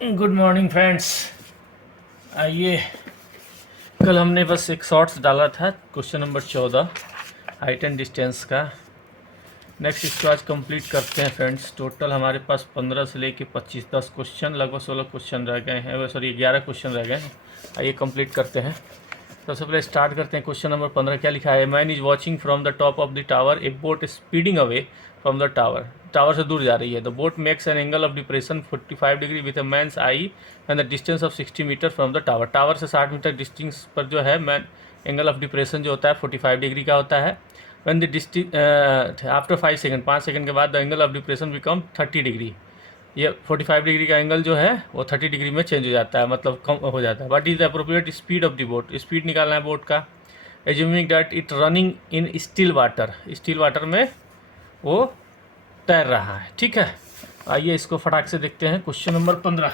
Good morning friends. आइए, कल हमने बस एक शॉर्ट्स डाला था question number 14 height and distance का। नेक्स्ट इसको आज कंप्लीट करते हैं फ्रेंड्स। टोटल हमारे पास 15 से लेके 25 10 क्वेश्चन, लगभग 16 क्वेश्चन रह गए हैं, सॉरी 11 क्वेश्चन रह गए हैं। आइए कंप्लीट करते हैं। सबसे पहले स्टार्ट करते हैं। क्वेश्चन नंबर 15 क्या लिखा है? Man is watching from the top of the tower, a boat speeding away from the tower. Tower से दूर जा रही है। The boat makes an angle of depression 45 degree with a man's eye and the distance of 60 metre from the tower. Tower से 60 metre distance पर जो है man angle of depression जो होता है 45 डिग्री का होता है। When the after 5 second, 5 second के बाद the angle of depression become 30 degree. ये 45 डिग्री का एंगल जो है वो 30 डिग्री में चेंज हो जाता है, मतलब कम हो जाता है। What is the appropriate speed of the boat? Speed निकालना है बोट का। Assuming that it running in still water, still water में वो तैर रहा है। ठीक है, आइए इसको फटाक से देखते हैं। Question number 15।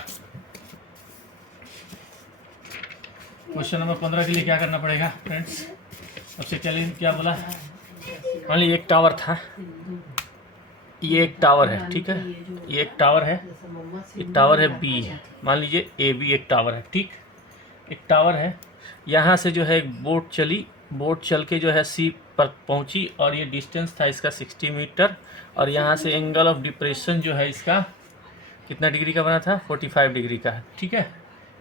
क्वेश्चन नंबर 15 के लिए क्या करना पड़ेगा फ्रेंड्स? सबसे पहले क्या बोला? मान लीजिए एक टावर था, ये एक टावर है, ठीक है, ये एक टावर है, एक टावर है बी, मान लीजिए ए बी एक टावर है, ठीक, एक टावर है। यहाँ से जो है एक बोट चली, बोट चल के जो है सी पर पहुँची और ये डिस्टेंस था इसका 60 मीटर। और यहाँ से एंगल ऑफ डिप्रेशन जो है इसका कितना डिग्री का बना था? 45 डिग्री का है, ठीक है।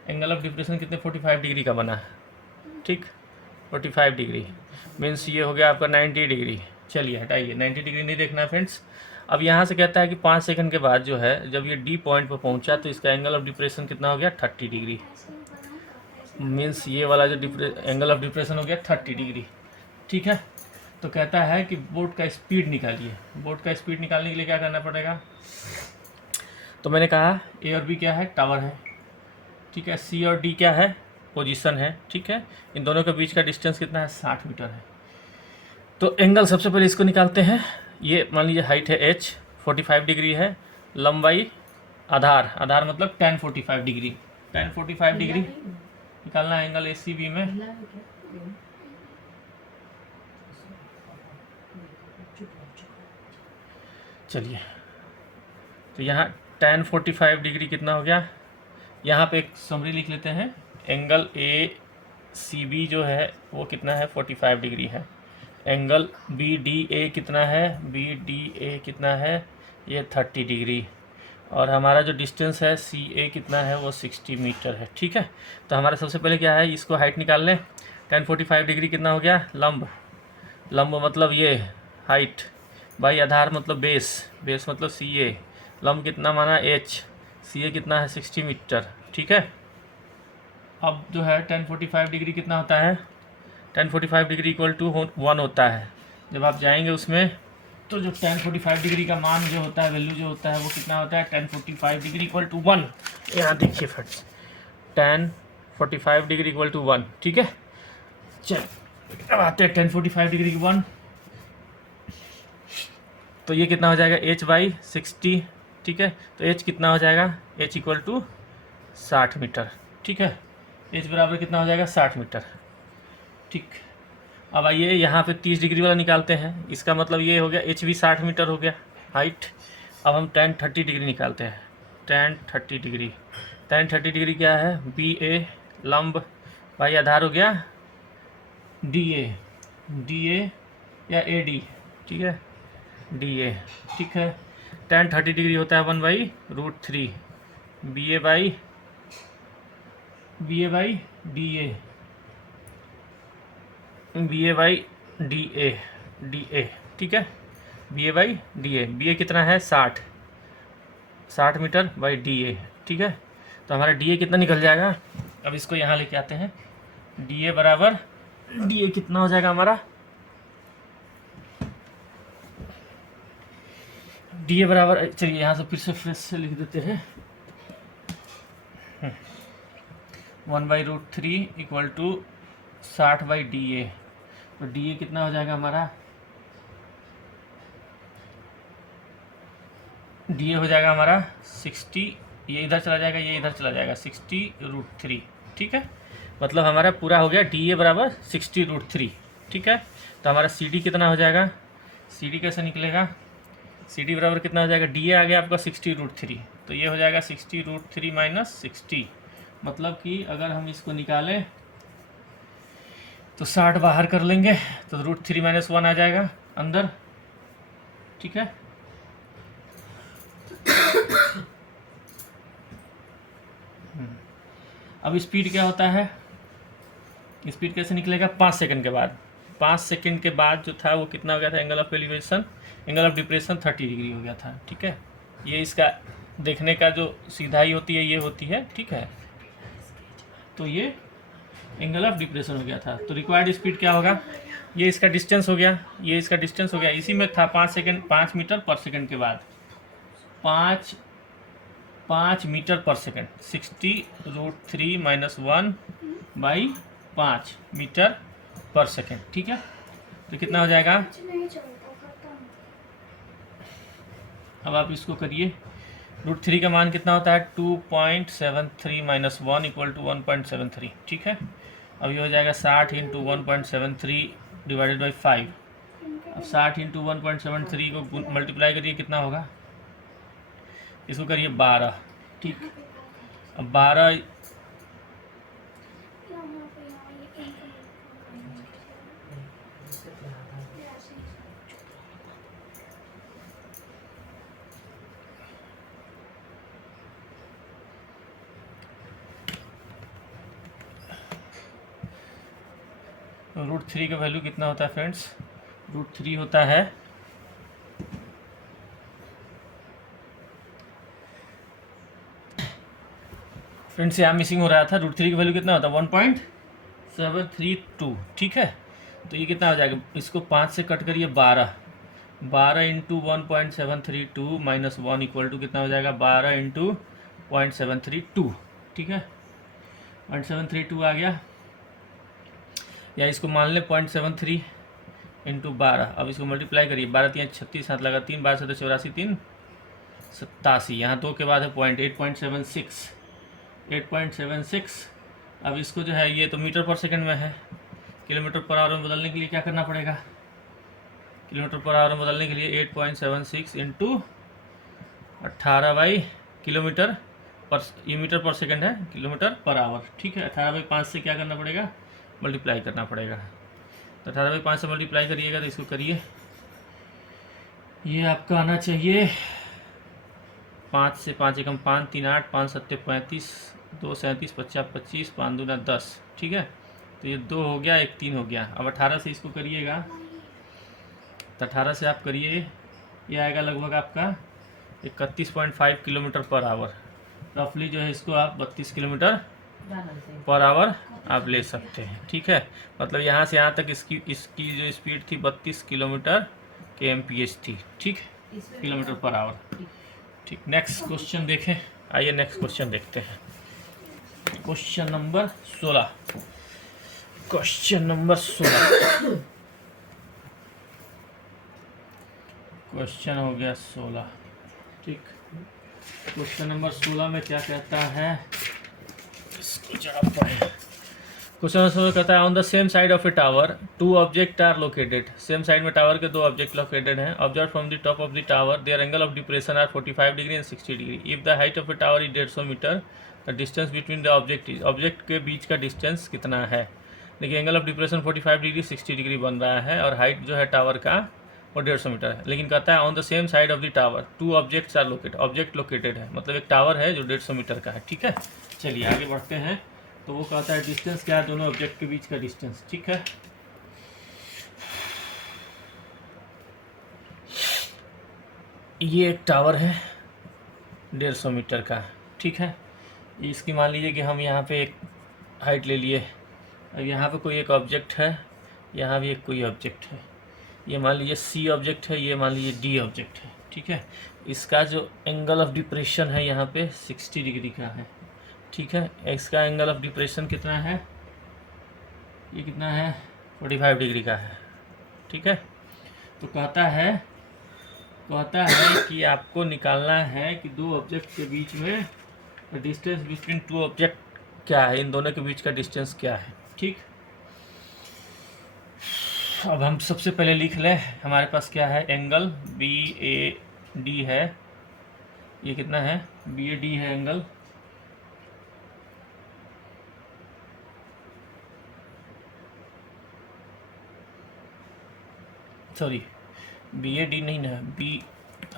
एंगल ऑफ डिप्रेशन कितने? 45 डिग्री का बना है, ठीक, 45 डिग्री मीन्स ये हो गया आपका 90 डिग्री। चलिए हटाइए, 90 डिग्री नहीं देखना है फ्रेंड्स। अब यहाँ से कहता है कि 5 सेकंड के बाद जो है जब ये डी पॉइंट पर पहुँचा तो इसका एंगल ऑफ डिप्रेशन कितना हो गया? 30 डिग्री। मीन्स ये वाला जो एंगल ऑफ डिप्रेशन हो गया 30 डिग्री, ठीक है। तो कहता है कि बोट का स्पीड निकालिए। बोट का स्पीड निकालने के लिए क्या करना पड़ेगा? तो मैंने कहा ए और बी क्या है? टावर है, ठीक है। सी और डी क्या है? पोजीशन है, ठीक है। इन दोनों के बीच का डिस्टेंस कितना है? 60 मीटर है। तो एंगल सबसे पहले इसको निकालते हैं। ये मान लीजिए हाइट है एच, 45 डिग्री है, लंबाई आधार, आधार मतलब tan 45 डिग्री, tan 45 डिग्री निकालना है एंगल ए सी बी में। चलिए, तो यहाँ tan 45 डिग्री कितना हो गया? यहाँ पे एक समरी लिख लेते हैं। एंगल ए सी बी जो है वो कितना है? 45 डिग्री है। एंगल बी डी ए कितना है? बी डी ए कितना है? ये 30 डिग्री। और हमारा जो डिस्टेंस है सी ए कितना है? वो 60 मीटर है, ठीक है। तो हमारा सबसे पहले क्या है, इसको हाइट निकाल लें। tan 45 डिग्री कितना हो गया? लंब, लंब मतलब ये हाइट, बाई आधार मतलब बेस, बेस मतलब सी ए, लंब कितना माना? एच, सी ए कितना है? 60 मीटर, ठीक है। अब जो है tan 45 डिग्री कितना होता है? tan 45 डिग्री इक्वल टू 1 होता है। जब आप जाएंगे उसमें तो जो tan 45 डिग्री का मान जो होता है, वैल्यू जो होता है वो कितना होता है? tan 45 degree equal to 1। यहाँ देखिए friends, tan 45 degree equal to 1, ठीक है। चल अब आते हैं tan 45 डिग्री की 1, तो ये कितना हो जाएगा? h बाई 60, ठीक है। तो h कितना हो जाएगा? h इक्वल टू 60 मीटर, ठीक है। h बराबर कितना हो जाएगा? 60 मीटर, ठीक। अब आइए यहाँ पे 30 डिग्री वाला निकालते हैं। इसका मतलब ये हो गया h भी 60 मीटर हो गया हाइट। अब हम tan 30 डिग्री निकालते हैं। tan 30 डिग्री, tan 30 डिग्री क्या है? बी ए लंब बाई आधार हो गया डी ए, डी ए या ए डी, ठीक है, डी ए, ठीक है। tan 30 डिग्री होता है 1/√3 B A by D A, B A by D A, D A, ठीक है, B A by D A. B A कितना है? 60 मीटर बाई डी ए, ठीक है। तो हमारा डी ए कितना निकल जाएगा? अब इसको यहाँ लेके आते हैं। डी ए बराबर, डी ए कितना हो जाएगा हमारा? डी ए बराबर, चलिए यहाँ से फिर से फ्रेश से लिख देते हैं। 1/√3 equal to 60 by D A. तो डी ए कितना हो जाएगा हमारा? डी ए हो जाएगा हमारा 60, ये इधर चला जाएगा, ये इधर चला जाएगा, 60√3, ठीक है। मतलब हमारा पूरा हो गया डी ए बराबर 60√3, ठीक है। तो हमारा सी डी कितना हो जाएगा? सी डी कैसे निकलेगा? सी डी बराबर कितना हो जाएगा? डी ए आ गया आपका 60√3, तो ये हो जाएगा 60√3 माइनस 60, मतलब कि अगर हम इसको निकालें तो 60 बाहर कर लेंगे तो √3 माइनस 1 आ जाएगा अंदर, ठीक है। अब स्पीड क्या होता है, स्पीड कैसे निकलेगा, 5 सेकंड के बाद। 5 सेकंड के बाद जो था वो कितना हो गया था, angle of elevation, angle of depression 30 degree हो गया था, ठीक है। ये इसका देखने का जो सीधाई होती है ये होती है, ठीक है। तो ये एंगल ऑफ डिप्रेशन हो गया था। तो रिक्वायर्ड स्पीड क्या होगा, ये इसका डिस्टेंस हो गया, ये इसका डिस्टेंस हो गया, इसी में था 5 मीटर पर सेकंड के बाद 5 मीटर पर सेकंड, 60√3 माइनस 1 बाई 5 मीटर पर सेकंड, ठीक है। तो कितना हो जाएगा, अब आप इसको करिए, √3 का मान कितना होता है 2.73 माइनस 1 इक्वल टू 1.73, ठीक है। अब ये हो जाएगा 60 इंटू 1.73 डिवाइडेड बाई 5। अब 60 इंटू 1.73 को मल्टीप्लाई करिए, कितना होगा, इसको करिए 12, ठीक। अब 12 √3 का वैल्यू कितना होता है फ्रेंड्स, √3 होता है फ्रेंड्स, यहाँ मिसिंग हो रहा था, √3 का वैल्यू कितना होता है 1.732, ठीक है। तो ये कितना हो जाएगा, इसको 5 से कट करिए 12 इंटू 1.732 माइनस 1 इक्वल टू कितना हो जाएगा 12 इंटू 0.732, ठीक है। 0.732 आ गया, या इसको मान लें 0.73 इंटू 12। अब इसको मल्टीप्लाई करिए, 12 3 36, 7 लगा 3, 12 7 84, 3 87, यहाँ 2 के बाद है पॉइंट, 8.76। अब इसको जो है, ये तो मीटर पर सेकंड में है, किलोमीटर पर आवर में बदलने के लिए क्या करना पड़ेगा, किलोमीटर पर आवर में बदलने के लिए 8.76 इंटू 18 बाई किलोमीटर पर, ये मीटर पर सेकंड है, किलोमीटर पर आवर, ठीक है। 18 बाई 5 से क्या करना पड़ेगा, मल्टीप्लाई करना पड़ेगा। तो 18 बाई 5 से मल्टीप्लाई करिएगा, तो इसको करिए, ये आपका आना चाहिए 5 से 5 एकम 5 3 8 5 7 35 2 37 50 25 5 दूना 10, ठीक है। तो ये 2 हो गया, एक 3 हो गया। अब 18 से इसको करिएगा, तो 18 से आप करिए, ये आएगा लगभग आपका 31.5 किलोमीटर पर आवर, रफली जो है इसको आप 32 किलोमीटर पर आवर आप ले सकते हैं, ठीक है। मतलब यहाँ से यहाँ तक इसकी जो स्पीड थी 32 किलोमीटर kmph थी, ठीक, किलोमीटर पर आवर, ठीक। नेक्स्ट क्वेश्चन देखें, आइए नेक्स्ट क्वेश्चन देखते हैं, question number 16, question number 16, question हो गया 16, ठीक। क्वेश्चन नंबर 16 में क्या कहता है, इसको जरा पढ़े। क्वेश्चन नंबर 16 कहता है, on the same side of a tower 2 object are located, same side में टावर के 2 ऑब्जेक्ट लोकेटेड हैं, observe from the top of the tower, their angle of depression are 45 degree and 60 degree, if the height of a tower is 150 metre, the distance between the object is, object के बीच का distance कितना है। देखिए angle of depression 45 degree 60 degree बन रहा है, और हाइट जो है टावर का वो 150 मीटर है, लेकिन कहता है on the same side of the tower 2 objects are located, object located है, मतलब एक टावर है जो 150 मीटर का है, ठीक है। चलिए आगे बढ़ते हैं। तो वो कहता है डिस्टेंस क्या है दोनों ऑब्जेक्ट के बीच का डिस्टेंस, ठीक है। ये एक टावर है 150 मीटर का, ठीक है। इसकी मान लीजिए कि हम यहाँ पे एक हाइट ले लिए, अब यहाँ पे कोई एक ऑब्जेक्ट है, यहाँ भी एक कोई ऑब्जेक्ट है, ये मान लीजिए C ऑब्जेक्ट है, ये मान लीजिए D ऑब्जेक्ट है, ठीक है। इसका जो एंगल ऑफ डिप्रेशन है यहाँ पे 60 डिग्री का है, ठीक है। इसका एंगल ऑफ डिप्रेशन कितना है, ये कितना है 45 डिग्री का है, ठीक है। तो कहता है कि आपको निकालना है कि 2 ऑब्जेक्ट के बीच में डिस्टेंस बिटवीन 2 ऑब्जेक्ट क्या है, इन दोनों के बीच का डिस्टेंस क्या है, ठीक। अब हम सबसे पहले लिख लें, हमारे पास क्या है, एंगल BAD है, ये कितना है, BAD है एंगल, सॉरी BAD नहीं ना,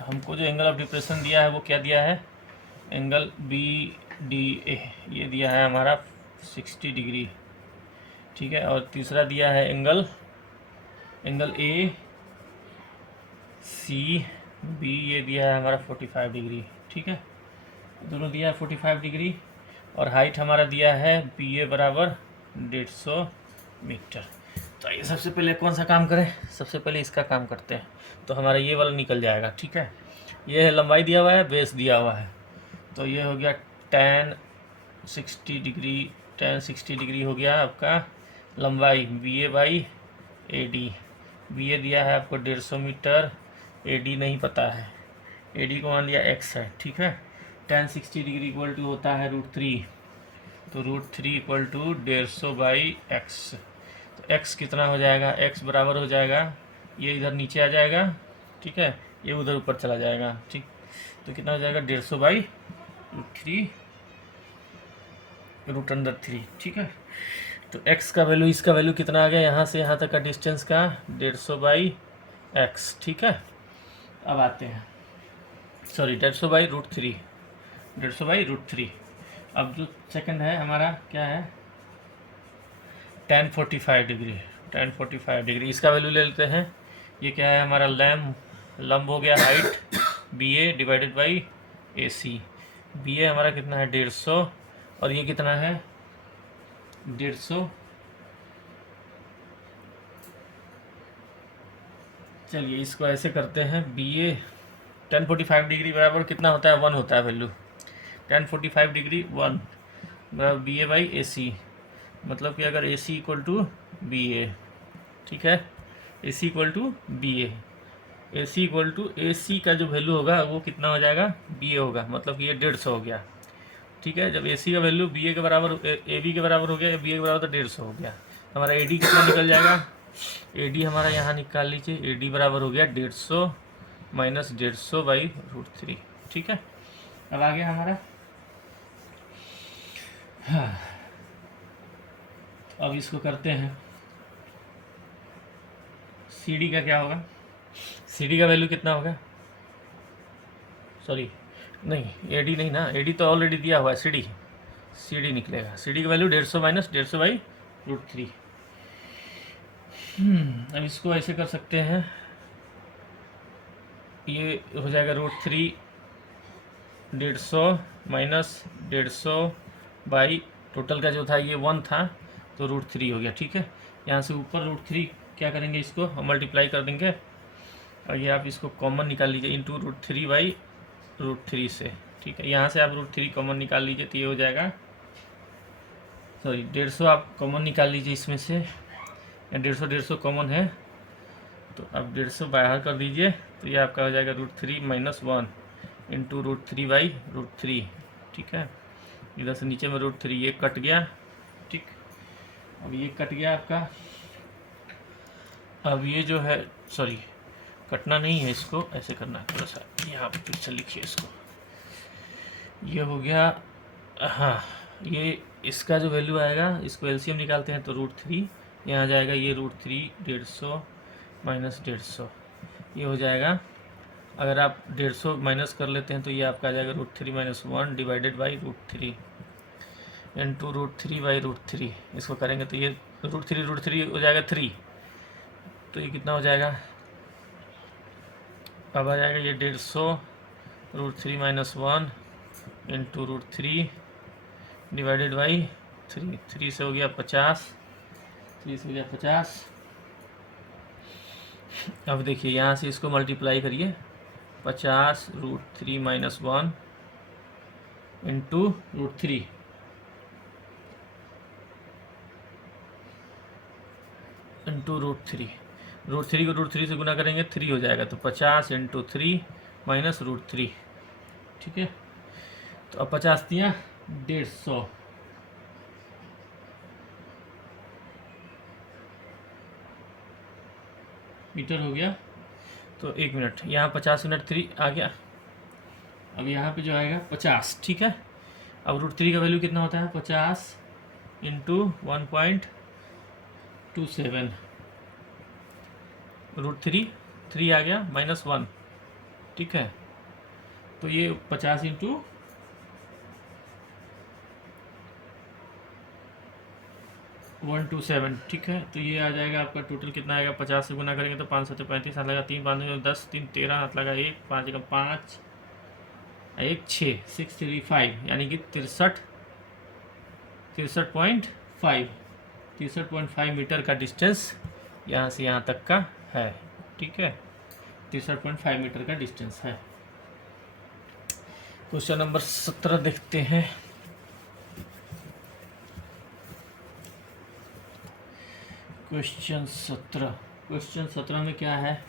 हमको जो एंगल ऑफ डिप्रेशन दिया है वो क्या दिया है, एंगल BDA, ये दिया है हमारा 60 डिग्री, ठीक है। और तीसरा दिया है एंगल ACB, ये दिया है हमारा 45 डिग्री, ठीक है। दोनों दिया है 45 डिग्री। और हाइट हमारा दिया है BA बराबर 150 मीटर। तो ये सबसे पहले कौन सा काम करें, सबसे पहले इसका काम करते हैं, तो हमारा ये वाला निकल जाएगा, ठीक है। ये है लंबाई दिया हुआ है, बेस दिया हुआ है, तो ये हो गया tan 60 डिग्री, tan 60 डिग्री हो गया आपका लंबाई BA/AD। BA दिया है आपको 150 मीटर, AD नहीं पता है, AD को मान लिया x है, ठीक है। tan 60 डिग्री इक्वल टू होता है √3, तो √3 इक्वल टू 150/x। तो x कितना हो जाएगा, x बराबर हो जाएगा, ये इधर नीचे आ जाएगा, ठीक है, ये उधर ऊपर चला जाएगा, ठीक। तो कितना हो जाएगा 150/√3 √3, ठीक है। तो x का वैल्यू, इसका वैल्यू कितना आ गया, यहाँ से यहाँ तक का डिस्टेंस का 150/x, ठीक है। अब आते हैं, सॉरी 150/√3, 150/√3। अब जो सेकंड है हमारा क्या है, tan 45 डिग्री, tan 45 डिग्री, इसका वैल्यू ले लेते हैं। ये क्या है हमारा लंब हो गया height BA divided by AC। BA हमारा कितना है 150, और ये कितना है 150, चलिए इसको ऐसे करते हैं, BA tan 45 डिग्री बराबर कितना होता है, 1 होता है वैल्यू, tan 45 डिग्री 1 बराबर BA/AC, मतलब कि अगर AC इक्वल टू BA, ठीक है, AC equal to BA, AC equal to AC का जो वैल्यू होगा वो कितना हो जाएगा, BA होगा, मतलब कि ये 150 हो गया, ठीक है। जब AC का वैल्यू BA के बराबर, AB के बराबर हो गया, या BA के बराबर, तो 150 हो गया। हमारा AD कितना निकल जाएगा, AD हमारा यहाँ निकाल लीजिए, AD बराबर हो गया 150 माइनस 150/√3, ठीक है। अब आ गया हमारा, हाँ, अब इसको करते हैं, CD का क्या होगा, CD का वैल्यू कितना होगा, सॉरी नहीं, AD नहीं ना, AD तो ऑलरेडी दिया हुआ है, CD निकलेगा, CD का वैल्यू 150 माइनस 150/√3। अब इसको ऐसे कर सकते हैं, ये हो जाएगा √3, 150 माइनस 150 टोटल का जो था ये 1 था, तो √3 हो गया, ठीक है। यहाँ से ऊपर √3 क्या करेंगे, इसको हम मल्टीप्लाई कर देंगे, और ये आप इसको कॉमन निकाल लीजिए इंटू √3/√3 से, ठीक है। यहाँ से आप √3 कॉमन निकाल लीजिए, तो ये हो जाएगा, सॉरी 150 आप कॉमन निकाल लीजिए इसमें से, 150 कॉमन है, तो अब 150 बाहर कर दीजिए, तो ये आपका हो जाएगा √3 माइनस 1 इंटू √3/√3, ठीक है। इधर से नीचे में √3 ये कट गया, ठीक। अब ये कट गया आपका, अब ये जो है, सॉरी कटना नहीं है, इसको ऐसे करना है थोड़ा सा, यहाँ पे फिर से लिखिए इसको, ये हो गया, हाँ, ये इसका जो वैल्यू आएगा, इसको LCM निकालते हैं तो √3, यहाँ जाएगा ये √3 150 माइनस 150, ये हो जाएगा, अगर आप 150 माइनस कर लेते हैं तो ये आपका आ जाएगा √3 माइनस 1 डिवाइडेड बाई √3 इंटू √3/√3, इसको करेंगे तो ये √3 हो जाएगा 3, तो ये कितना हो जाएगा, अब आ जाएगा ये 150 √3 माइनस 1 इंटू √3 डिवाइडेड बाई 3, 3 से हो गया 50, 3 से हो गया 50। अब देखिए यहाँ से इसको मल्टीप्लाई करिए, 50 √3 माइनस 1 इंटू √3 इंटू √3, √3 को √3 से गुना करेंगे 3 हो जाएगा, तो 50 इंटू 3 माइनस √3, ठीक है। तो अब 50 दिया 150, मीटर हो गया, तो 1 मिनट, यहाँ 50 मिनट 3 आ गया, अब यहाँ पे जो आएगा 50, ठीक है। अब √3 का वैल्यू कितना होता है, 50 इंटू 1.27, √3 आ गया -1, ठीक है। तो ये 50 इंटू 127, ठीक है। तो ये आ जाएगा आपका टोटल कितना आएगा, 50 से गुना करेंगे तो 5 7 35, हाथ लगा 3 5 10 3 13, हाथ लगा 1 5 1 5 1 6 6 3 5, यानी कि 63.5 मीटर का डिस्टेंस यहाँ से यहाँ तक का है, ठीक है। 63.5 मीटर का डिस्टेंस है। क्वेश्चन नंबर 17 देखते हैं। क्वेश्चन 17 में क्या है,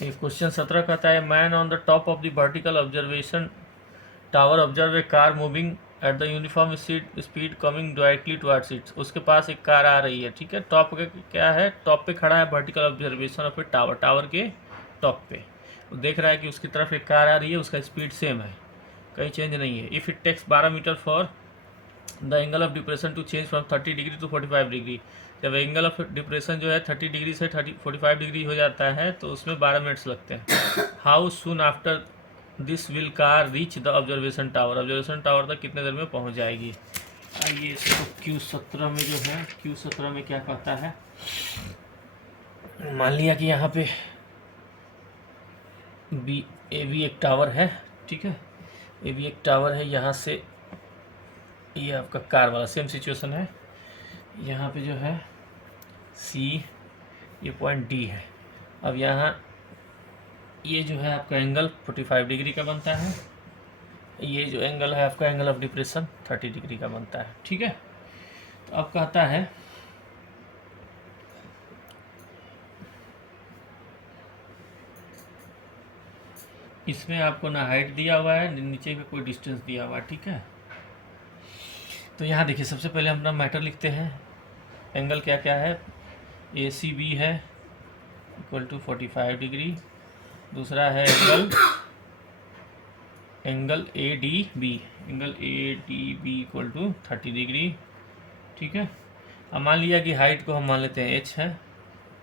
क्वेश्चन 17 कहता है man on the top of the vertical observation tower observe a car moving at the uniform speed coming directly towards it. उसके पास एक कार आ रही है, ठीक है। टॉप पे क्या है, टॉप पे खड़ा है vertical observation of a tower के टॉप पे। वो देख रहा है कि उसकी तरफ एक कार आ रही है, उसका स्पीड सेम है, कहीं चेंज नहीं है। If it takes 12 metre for the angle of depression to change from 30 degree to 45 degree. जब एंगल ऑफ डिप्रेशन जो है 30 डिग्री से 45 डिग्री हो जाता है तो उसमें 12 मिनट्स लगते हैं। How soon after this will car reach the observation tower तक कितने देर में पहुंच जाएगी। आइए इसको Q17 में जो है, Q17 में क्या कहता है, मान लिया कि यहाँ पे ए भी एक टावर है, ठीक है। ए भी एक टावर है, यहाँ से ये आपका कार वाला सेम सिचुएशन है। यहाँ पे जो है सी, ये पॉइंट डी है। अब यहाँ ये जो है आपका एंगल 45 डिग्री का बनता है, ये जो एंगल है आपका एंगल ऑफ डिप्रेशन 30 डिग्री का बनता है, ठीक है। तो अब कहता है इसमें आपको ना हाइट दिया हुआ है, नीचे का कोई डिस्टेंस दिया हुआ है, ठीक है। तो यहाँ देखिए सबसे पहले हम अपना मैटर लिखते हैं। एंगल क्या क्या है, ACB है इक्वल टू 45 डिग्री। दूसरा है angle ADB equal to 30 degree, ठीक है। अब मान लिया कि हाइट को हम मान लेते हैं h है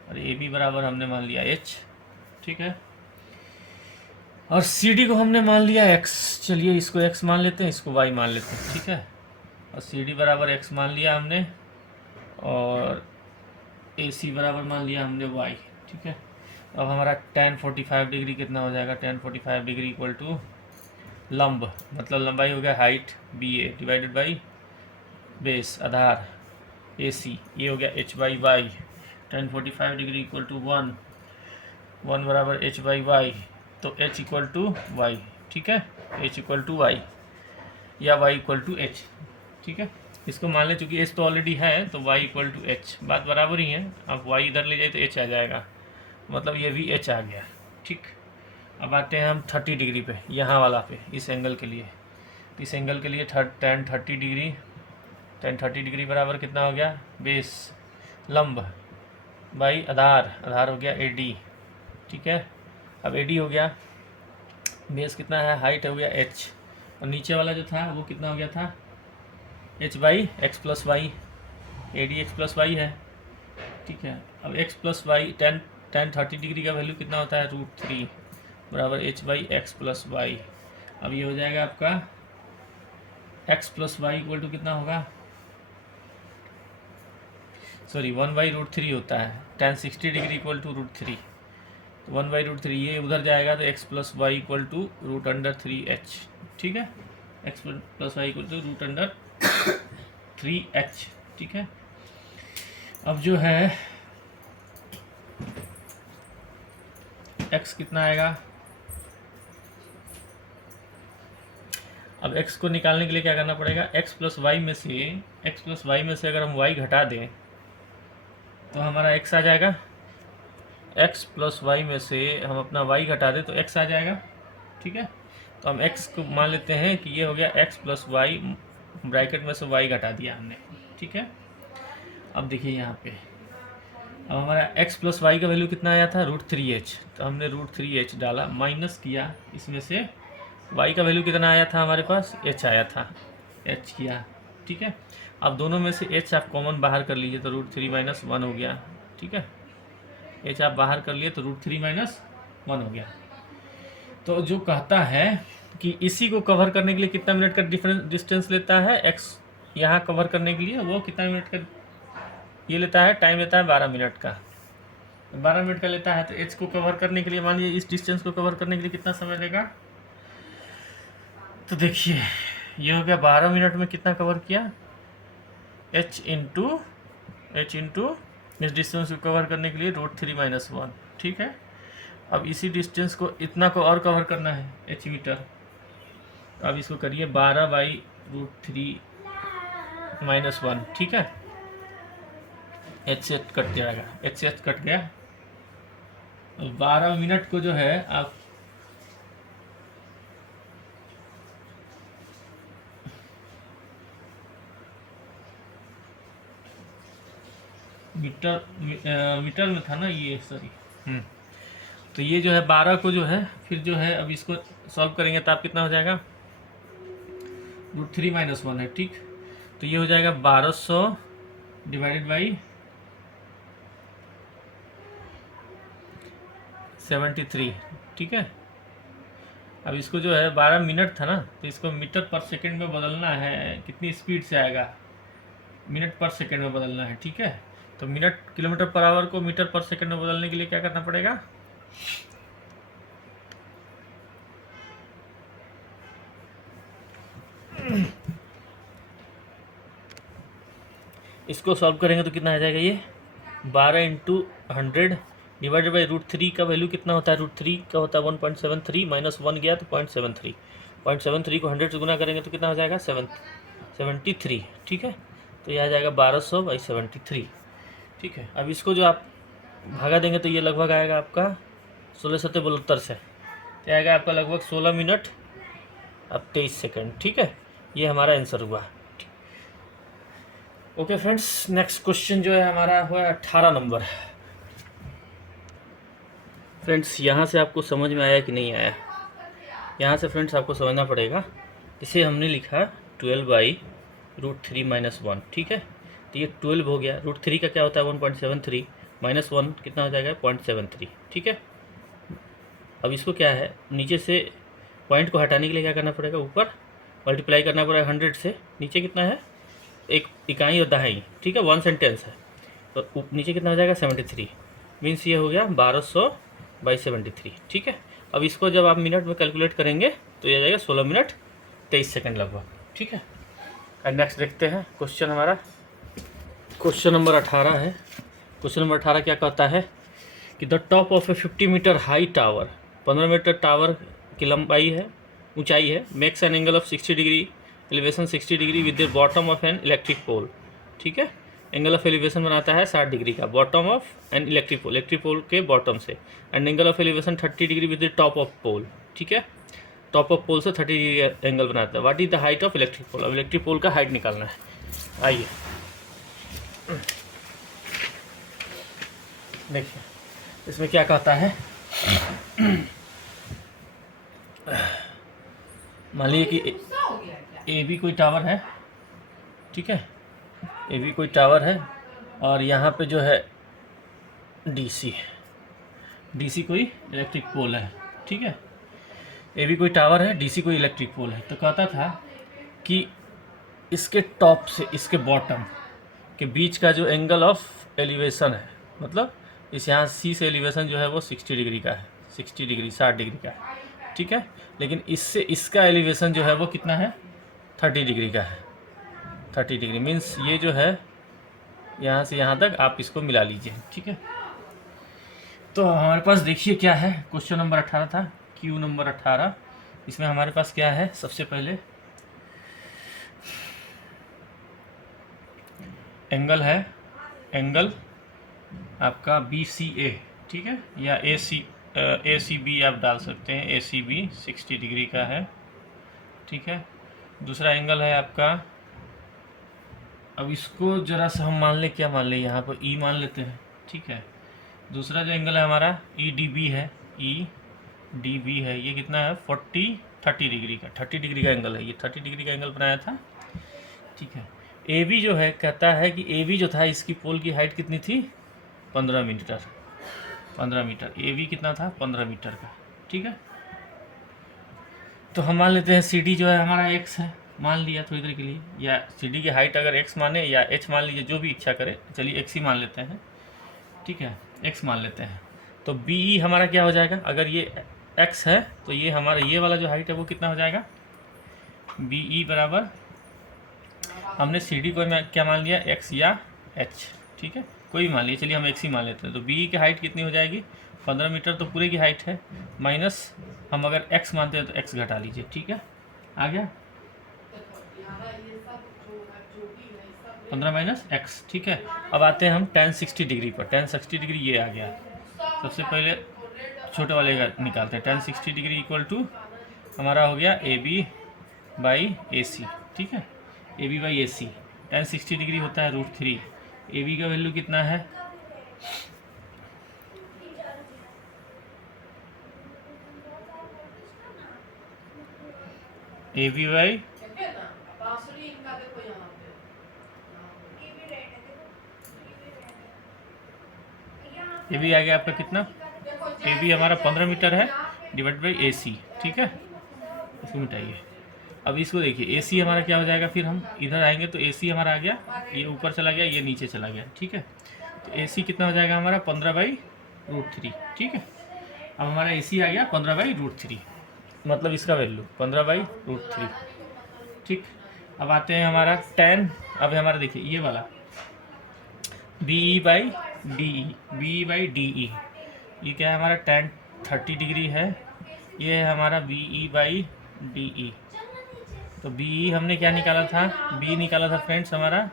और AB बराबर हमने मान लिया h, ठीक है। और CD को हमने मान लिया x, चलिए इसको x मान लेते हैं, इसको y मान लेते हैं, ठीक है। और CD बराबर x मान लिया हमने और AC बराबर मान लिया हमने y, ठीक है। अब हमारा tan 45 डिग्री कितना हो जाएगा, tan 45 डिग्री इक्वल टू लंब, मतलब लंबाई हो गया height BA divided by base Aadhaar AC, ये हो गया h/y। tan 45 degree equal to 1 बराबर h/y, तो h इक्वल टू y, ठीक है। h इक्वल टू y या y इक्वल टू h, ठीक है। इसको मान ले, चूँकि h तो ऑलरेडी है तो y इक्वल टू h, बात बराबर ही है। अब y इधर ले जाए तो h आ जाएगा, मतलब ये भी h आ गया, ठीक। अब आते हैं हम 30 डिग्री पे, यहाँ वाला पे, इस एंगल के लिए। इस एंगल के लिए tan 30 डिग्री बराबर कितना हो गया, बेस लंब बाई आधार हो गया AD, ठीक है। अब AD हो गया, बेस कितना है, हाइट हो गया h, और नीचे वाला जो था वो कितना हो गया था, h/x plus y, AD x plus y है, ठीक है। अब x plus y, tan 30 degree का वैल्यू कितना होता है, √3 बराबर h/x प्लस वाई। अब ये हो जाएगा आपका x plus y equal to कितना होगा, सॉरी 1/√3 होता है। tan 60 डिग्री इक्वल टू √3, तो 1/√3 ये उधर जाएगा तो x plus y equal to √3h, ठीक है। x plus y equal to √3h, ठीक है। अब जो है x कितना आएगा, अब x को निकालने के लिए क्या करना पड़ेगा, x प्लस वाई में से अगर हम y घटा दें तो हमारा x आ जाएगा। x प्लस वाई में से हम अपना y घटा दें तो x आ जाएगा, ठीक है। तो हम x को मान लेते हैं कि ये हो गया x प्लस वाई, ब्रैकेट में से y घटा दिया हमने, ठीक है। अब देखिए यहाँ पे अब हमारा x प्लस वाई का वैल्यू कितना आया था √3h, तो हमने √3h डाला, माइनस किया इसमें से y का वैल्यू कितना आया था हमारे पास, h आया था, h किया, ठीक है। अब दोनों में से h आप कॉमन बाहर कर लीजिए तो √3 - 1 हो गया, ठीक है। h आप बाहर कर लिए तो √3 - 1 हो गया। तो जो कहता है कि इसी को कवर करने के लिए कितना मिनट का डिस्टेंस लेता है x, यहाँ कवर करने के लिए वो कितना मिनट का ये लेता है, टाइम लेता है 12 मिनट का, 12 मिनट का लेता है। तो h को कवर करने के लिए मान लीजिए इस डिस्टेंस को कवर करने के लिए कितना समय लेगा, तो देखिए ये हो गया 12 मिनट में कितना कवर किया, h इंटू इस डिस्टेंस को कवर करने के लिए √3 - 1, ठीक है। अब इसी डिस्टेंस को इतना को और कवर करना है h मीटर, तो अब इसको करिए 12/√3 - 1, ठीक है। h से कट जाएगा, h से h कट गया। 12 मिनट को जो है आप मीटर में था ना ये, सॉरी। तो ये जो है 12 को जो है फिर जो है अब इसको सॉल्व करेंगे तो आप कितना हो जाएगा, √3 - 1 है, ठीक। तो ये हो जाएगा 1200 डिवाइडेड बाई 73, ठीक है। अब इसको जो है 12 मिनट था ना, तो इसको मीटर पर सेकंड में बदलना है, कितनी स्पीड से आएगा, मिनट पर सेकंड में बदलना है, ठीक है। तो मिनट किलोमीटर पर आवर को मीटर पर सेकंड में बदलने के लिए क्या करना पड़ेगा, इसको सॉल्व करेंगे तो कितना आ जाएगा, ये 12 × 100 डिवाइडेड बाई √3 का वैल्यू कितना होता है, √3 का होता है 1.73, -1 गया तो 0.73 को 100 से गुना करेंगे तो कितना हो जाएगा 73, ठीक है। तो यह आ जाएगा 1200/73, ठीक है। अब इसको जो आप भागा देंगे तो ये लगभग आएगा आपका 1672 से, तो आएगा आपका लगभग 16 मिनट अब 23 सेकंड, ठीक है। ये हमारा आंसर हुआ। ओके फ्रेंड्स, नेक्स्ट क्वेश्चन जो है हमारा हुआ 18 नंबर। फ्रेंड्स यहाँ से आपको समझ में आया कि नहीं आया, यहाँ से फ्रेंड्स आपको समझना पड़ेगा। इसे हमने लिखा 12/√3 - 1, ठीक है। तो ये 12 हो गया, √3 का क्या होता है 1.73, -1 कितना हो जाएगा 0.73, ठीक है। अब इसको क्या है, नीचे से पॉइंट को हटाने के लिए क्या करना पड़ेगा, ऊपर मल्टीप्लाई करना पड़ेगा 100 से, नीचे कितना है एक इकाई और दहाई, ठीक है, 1 सेंटेंस है, तो नीचे कितना हो जाएगा 73, मीन्स ये हो गया 1200/73, ठीक है। अब इसको जब आप मिनट में कैलकुलेट करेंगे तो ये आ जाएगा 16 मिनट 23 सेकंड लगभग, ठीक है। और नेक्स्ट देखते हैं क्वेश्चन हमारा, क्वेश्चन नंबर 18 है। क्वेश्चन नंबर 18 क्या कहता है कि the top of a 50 metre high tower, 15 metre tower की लंबाई है, ऊंचाई है, makes an angle of 60 degree, elevation 60 degree with the bottom of an electric pole, ठीक है। एंगल ऑफ एलिवेशन बनाता है 60 डिग्री का, bottom of an electric pole के बॉटम से, and angle of elevation 30 degree with the top of pole, ठीक है। Top of पोल से 30 डिग्री एंगल बनाता है। What is the height of electric pole, अब इलेक्ट्रिक पोल का हाइट निकालना है। आइए देखिए इसमें क्या कहता है, मान लीजिए कि ए बी कोई टावर है, ठीक है, ए बी कोई टावर है और यहाँ पे जो है डी सी कोई इलेक्ट्रिक पोल है, ठीक है। ए बी कोई टावर है, डी सी कोई इलेक्ट्रिक पोल है। तो कहता था कि इसके टॉप से इसके बॉटम के बीच का जो एंगल ऑफ एलिवेशन है, मतलब इस यहाँ सी से एलिवेशन जो है वो 60 डिग्री का है, 60 डिग्री 60 डिग्री का है, ठीक है। लेकिन इससे इसका एलिवेशन जो है वो कितना है 30 डिग्री का है, 30 डिग्री मीन्स ये जो है यहाँ से यहाँ तक आप इसको मिला लीजिए, ठीक है। तो हमारे पास देखिए क्या है, क्वेश्चन नंबर 18 था, क्यू नंबर 18। इसमें हमारे पास क्या है, सबसे पहले एंगल है, एंगल आपका BCA, ठीक है, या ACB आप डाल सकते हैं, ACB 60 डिग्री का है, ठीक है। दूसरा एंगल है आपका, अब इसको जरा सा हम मान ले, क्या मान ले, यहाँ पर E मान लेते हैं, ठीक है। दूसरा जो एंगल है हमारा ई डी बी है, ई डी बी है, ये कितना है 30 डिग्री का, 30 डिग्री का एंगल है, ये 30 डिग्री का एंगल बनाया था, ठीक है। ए बी जो है कहता है कि ए बी जो था इसकी पोल की हाइट कितनी थी 15 मीटर, 15 मीटर, ए बी कितना था 15 मीटर का, ठीक है। तो हम मान लेते हैं सी डी जो है हमारा एक्स है, मान लिया थोड़ी देर के लिए, या सी डी की हाइट अगर एक्स माने या एच मान लीजिए, जो भी इच्छा करे, चलिए एक्स ही मान लेते हैं, ठीक है, एक्स मान लेते हैं। तो बी ई हमारा क्या हो जाएगा, अगर ये एक्स है तो ये हमारा ये वाला जो हाइट है वो कितना हो जाएगा, बी ई बराबर, हमने सी डी को क्या मान लिया एक्स या एच, ठीक है, कोई मान लिया, चलिए हम एक्स ही मान लेते हैं। तो बी ई की हाइट कितनी हो जाएगी 15 मीटर, तो पूरे की हाइट है, माइनस हम अगर एक्स मानते हैं तो एक्स घटा लीजिए, ठीक है, आ गया 15 माइनस एक्स, ठीक है। अब आते हैं हम tan 60 डिग्री पर, tan 60 डिग्री ये आ गया, सबसे पहले छोटे वाले का निकालते हैं। tan 60 डिग्री इक्वल टू हमारा हो गया ए बी बाई ए सी, ठीक है, A B by A C, tan 60 degree होता है √3, ए बी का वैल्यू कितना है, A B by A B आ गया आपका कितना, ए बी हमारा 15 मीटर है, डिवाइड बाई ए सी, ठीक है, इसको मिटाइए। अब इसको देखिए, ए सी हमारा क्या हो जाएगा, फिर हम इधर आएंगे तो ए सी हमारा आ गया, ये ऊपर चला गया, ये नीचे चला गया, ठीक है। तो ए सी कितना हो जाएगा हमारा 15/√3, ठीक है। अब हमारा ए सी आ गया 15/√3, मतलब इसका वैल्यू 15/√3, ठीक। अब आते हैं हमारा tan, अब हमारा देखिए ये वाला B E by D E, B E by D E, ये क्या है हमारा tan 30 डिग्री है, ये है हमारा B E by D E. तो बी ई हमने क्या निकाला था, बी निकाला था फ्रेंड्स हमारा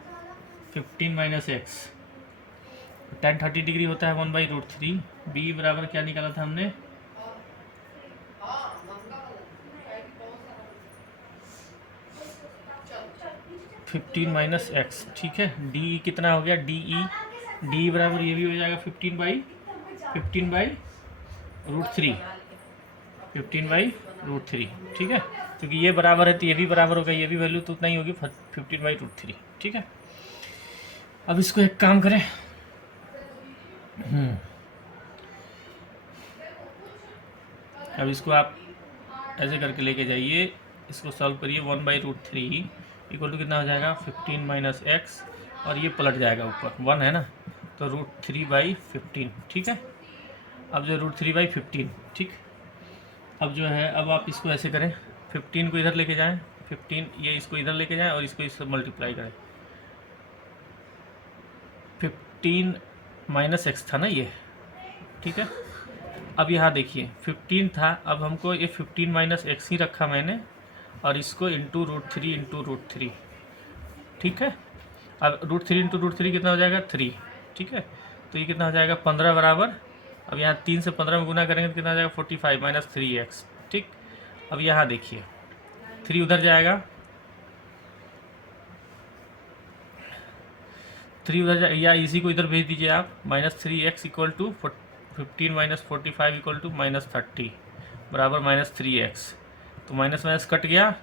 15 माइनस एक्स, tan 30 डिग्री होता है 1/√3, बी बराबर क्या निकाला था हमने 15 माइनस एक्स, ठीक है। डी कितना हो गया, डी ई, डी बराबर ये भी हो जाएगा 15/√3, 15/√3, ठीक है, क्योंकि ये बराबर है तो ये भी बराबर होगा, ये भी वैल्यू तो उतना ही होगी 15/√3, ठीक है। अब इसको एक काम करें, अब इसको आप ऐसे करके लेके जाइए, इसको सॉल्व करिए, 1/√3 इक्वल टू कितना हो जाएगा 15 माइनस एक्स, और ये पलट जाएगा ऊपर 1 है ना, तो √3/15, ठीक है। अब जो √3/15, ठीक। अब जो है, अब आप इसको ऐसे करें, 15 को इधर लेके जाएं, 15 ये इसको इधर लेके जाएं और इसको इससे मल्टीप्लाई करें, 15 माइनस एक्स था ना ये, ठीक है। अब यहाँ देखिए 15 था, अब हमको ये 15 माइनस एक्स ही रखा मैंने, और इसको इंटू √3, ठीक है। अब √3 कितना हो जाएगा 3, ठीक है। तो ये कितना हो जाएगा 15 बराबर, अब यहाँ 3 से 15 में गुना करेंगे तो कितना हो जाएगा 45 माइनस 3x, ठीक। अब यहाँ देखिए 3 उधर जाएगा, 3 उधर जाएगा, या इसी को इधर भेज दीजिए आप, -3x equal to 15 minus 45 equal to -30 बराबर -3x, तो माइनस माइनस कट गया,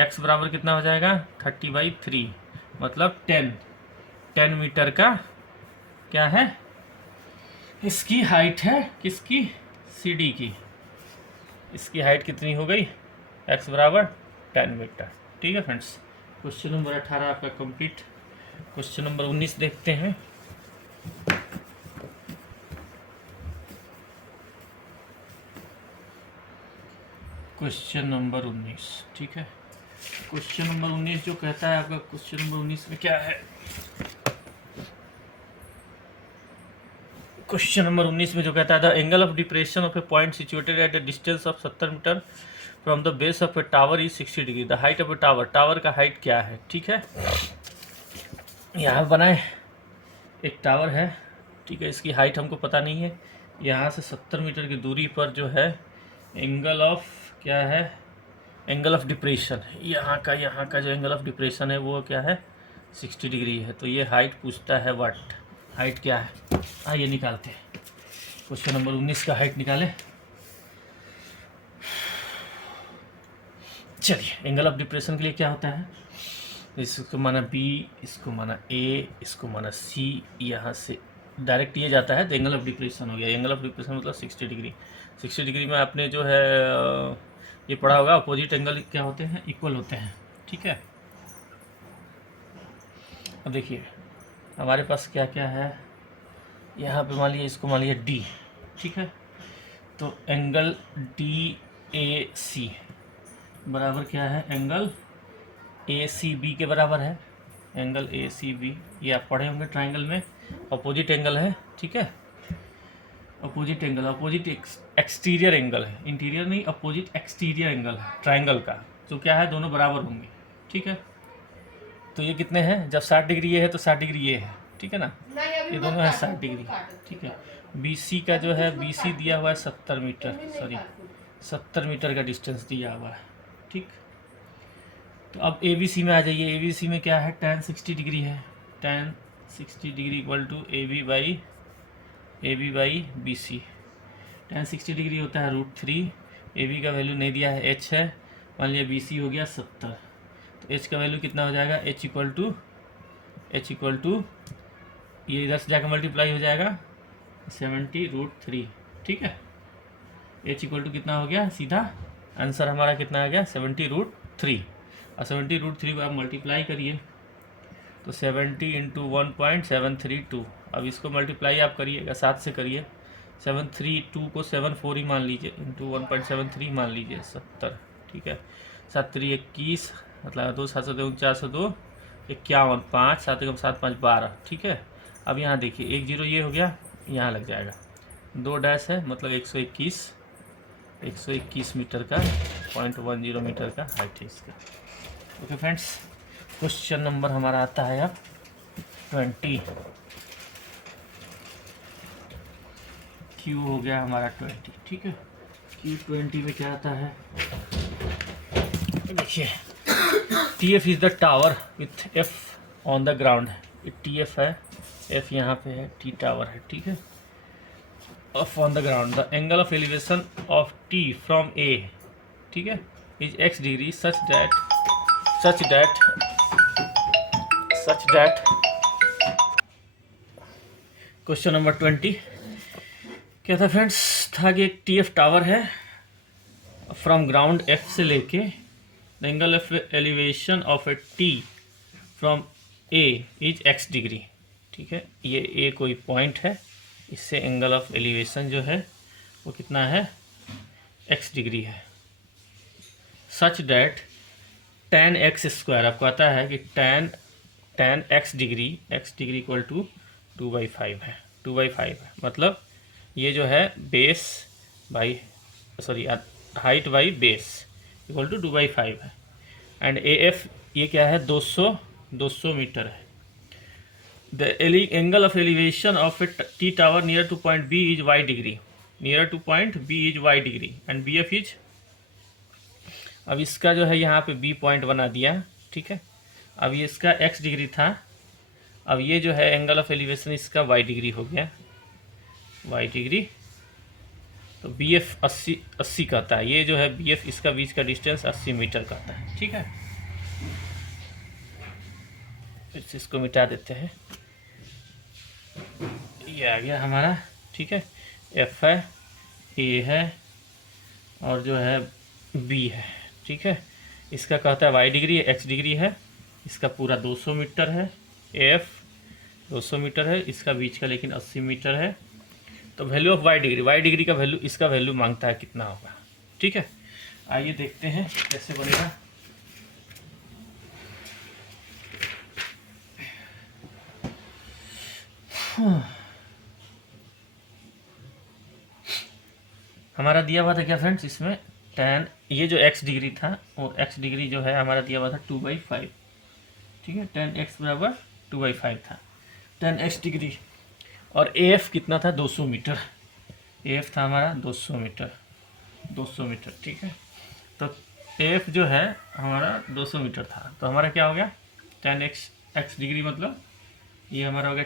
x बराबर कितना हो जाएगा 30/3, मतलब 10 मीटर का क्या है, इसकी हाइट है, किसकी, सी डी की, इसकी हाइट कितनी हो गई, x बराबर 10 मीटर, ठीक है फ्रेंड्स। क्वेश्चन नंबर 18 आपका कंप्लीट। क्वेश्चन नंबर 19 देखते हैं। क्वेश्चन नंबर 19, ठीक है। क्वेश्चन नंबर 19 जो कहता है आपका, क्वेश्चन नंबर 19 में क्या है, क्वेश्चन नंबर 19 में जो कहता है, the angle of depression of a point situated at a distance of 70 metre from the base of a tower is 60 degree, the height of a tower, tower का height क्या है, ठीक है। यहाँ बनाए एक टावर है, ठीक है, इसकी हाइट हमको पता नहीं है, यहाँ से 70 मीटर की दूरी पर जो है एंगल ऑफ क्या है, एंगल ऑफ डिप्रेशन, यहाँ का जो एंगल ऑफ डिप्रेशन है वो क्या है 60 डिग्री है। तो ये हाइट पूछता है व्हाट, हाइट क्या है, आइए निकालते हैं। क्वेश्चन नंबर 19 का हाइट निकालें। चलिए, एंगल ऑफ डिप्रेशन के लिए क्या होता है, इसको माना बी, इसको माना ए, इसको माना सी, यहाँ से डायरेक्ट ये जाता है तो एंगल ऑफ डिप्रेशन हो गया। एंगल ऑफ डिप्रेशन मतलब 60 डिग्री। 60 डिग्री में आपने जो है ये पढ़ा होगा, अपोजिट एंगल क्या होते हैं, इक्वल होते हैं। ठीक है, अब देखिए हमारे पास क्या क्या है, यहाँ पे मान लीजिए इसको मान लीजिए डी। ठीक है, तो एंगल डी ए सी बराबर क्या है, एंगल ए सी बी के बराबर है। एंगल ए सी बी ये आप पढ़े होंगे, ट्राइंगल में अपोजिट एंगल है। ठीक है, opposite angle, opposite exterior angle है, इंटीरियर नहीं, अपोजिट एक्सटीरियर एंगल है ट्राइंगल का, जो क्या है दोनों बराबर होंगे। ठीक है, तो ये कितने हैं, जब 60 डिग्री ये है तो 60 डिग्री ये है। ठीक है ना, ये दोनों है 60 डिग्री। ठीक है, बी सी का जो है, बी सी दिया हुआ है 70 मीटर, सॉरी 70 मीटर का डिस्टेंस दिया हुआ है। ठीक, तो अब ए बी सी में आ जाइए। ए बी सी में क्या है, tan 60 डिग्री है। tan 60 degree equal to A B by B C. tan 60 degree होता है √3। ए बी का वैल्यू नहीं दिया है, एच है, मान लिया बी सी हो गया 70, तो एच का वैल्यू कितना हो जाएगा, एच इक्वल टू ये इधर से जाकर मल्टीप्लाई हो जाएगा 70√3। ठीक है, एच इक्वल टू कितना हो गया, सीधा आंसर हमारा कितना आ गया, 70√3। और 70√3 को आप मल्टीप्लाई करिए तो 70 इंटू 1.732। अब इसको मल्टीप्लाई आप करिएगा 7 से करिए, 732 को 74 ही मान लीजिए, इंटू 1.73 मान लीजिए 70। ठीक है, 7 3 21, मतलब 2 7 2 402 51, 5 7 1 7 5 12। ठीक है, अब यहाँ देखिए 1 0 ये हो गया, यहाँ लग जाएगा, 2 डैश है, मतलब 121 मीटर का, 0.10 मीटर का हाइट है इसका। ओके फ्रेंड्स, क्वेश्चन नंबर हमारा आता है अब 20। क्यू हो गया हमारा 20। ठीक है, क्यू 20 में क्या आता है, देखिए T F is the tower with F on the ground. T F है, एफ यहाँ पे है, टी टावर है। ठीक है, off on the ground, the angle of elevation of T from A, ठीक है, is x degree such that question number 20 क्या था फ्रेंड्स, था कि एक टी एफ टावर है, फ्रॉम ग्राउंड एफ से लेके the angle of elevation of A T from A is x degree. ठीक है, ये ए कोई पॉइंट है, इससे एंगल ऑफ एलिवेशन जो है वो कितना है, x डिग्री है। Such that tan x square, आपको आता है कि tan x degree equal to 2/5 है, 2/5 है, मतलब ये जो है base by height by base equal to 2/5 है। एंड ए एफ ये क्या है, 200 मीटर है। The angle of elevation of A T tower near to point B is y degree, and B F is, अब इसका जो है यहाँ पे बी पॉइंट बना दिया। ठीक है, अब ये इसका x डिग्री था, अब ये जो है एंगल ऑफ एलिवेशन इसका y डिग्री हो गया, y डिग्री, तो बी एफ 80 कहता है, ये जो है बी एफ इसका बीच का डिस्टेंस 80 मीटर कहता है। ठीक है, फिर से इसको मिटा देते हैं, ये आ गया हमारा। ठीक है, एफ है, ए है, और जो है बी है। ठीक है, इसका कहता है y डिग्री, x डिग्री है, इसका पूरा 200 मीटर है, एफ 200 मीटर है, इसका बीच का लेकिन 80 मीटर है। तो वैल्यू ऑफ y डिग्री का वैल्यू, इसका वैल्यू मांगता है कितना होगा। ठीक है, आइए देखते हैं कैसे बनेगा। हमारा दिया हुआ था क्या फ्रेंड्स, इसमें tan, ये जो x डिग्री था वो x डिग्री जो है हमारा दिया हुआ था 2/5। ठीक है, tan x बराबर 2/5 था, tan x डिग्री, और AF कितना था, 200 मीटर। AF था हमारा 200 मीटर। ठीक है, तो AF जो है हमारा 200 मीटर था, तो हमारा क्या हो गया, tan x डिग्री, मतलब ये हमारा हो गया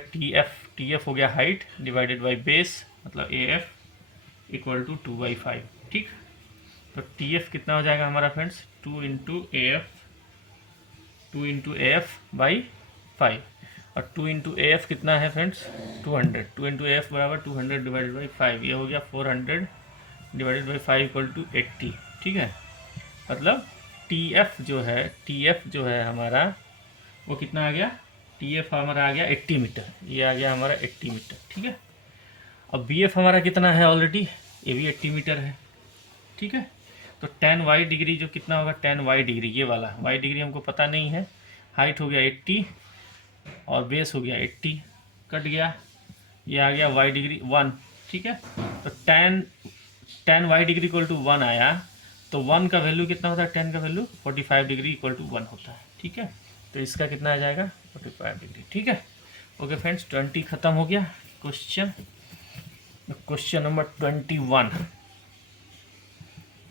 टी एफ हो गया हाइट डिवाइडेड बाई बेस, मतलब ए एफ इक्वल टू 2/5। ठीक, तो टी एफ कितना हो जाएगा हमारा friends, 2 into A F by 5, और 2 इंटू ए एफ कितना है फ्रेंड्स 200, 2 इंटू ए एफ बराबर 200 डिवाइडेड बाई 5, ये हो गया 400 डिवाइडेड बाई 5 इक्वल टू 80। ठीक है, मतलब टी एफ जो है हमारा वो कितना आ गया, टी एफ हमारा आ गया 80 मीटर, ये आ गया हमारा 80 मीटर। ठीक है, अब बी एफ हमारा कितना है ऑलरेडी, ये भी 80 मीटर है। ठीक है, तो tan y डिग्री जो कितना होगा, tan y डिग्री ये वाला y डिग्री हमको पता नहीं है, हाइट हो गया 80 और बेस हो गया 80, कट गया, ये आ गया y डिग्री 1। ठीक है, तो tan y degree equal to 1 आया, तो 1 का वैल्यू कितना होता है, tan का वैल्यू 45 डिग्री इक्वल टू 1 होता है। ठीक है, तो इसका कितना आ जाएगा 45 डिग्री। ठीक है, ओके फ्रेंड्स, 20 खत्म हो गया क्वेश्चन। क्वेश्चन नंबर 21,